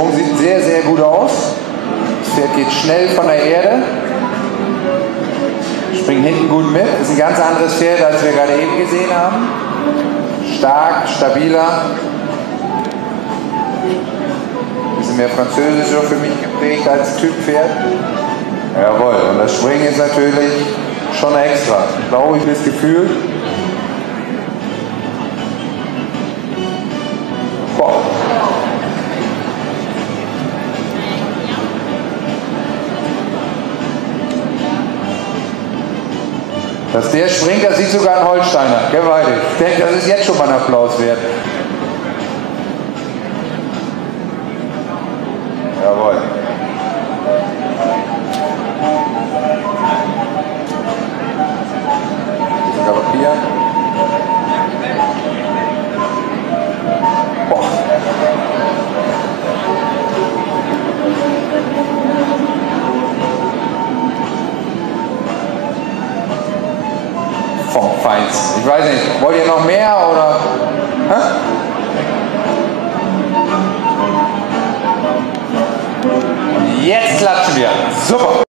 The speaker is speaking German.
Sprung sieht sehr, sehr gut aus. Das Pferd geht schnell von der Erde. Springt hinten gut mit. Ist ein ganz anderes Pferd, als wir gerade eben gesehen haben. Stark, stabiler. Ein bisschen mehr französischer für mich geprägt als Typpferd. Jawohl, und das Springen ist natürlich schon extra. Glaube ich, das Gefühl. Boah. Dass der springt, das sieht sogar ein Holsteiner. Gewaltig. Ich denke, das ist jetzt schon mal ein Applaus wert. Jawohl. Galoppieren. Boah. Vom Feinsten. Ich weiß nicht, wollt ihr noch mehr oder? Hä? Jetzt klatschen wir. Super.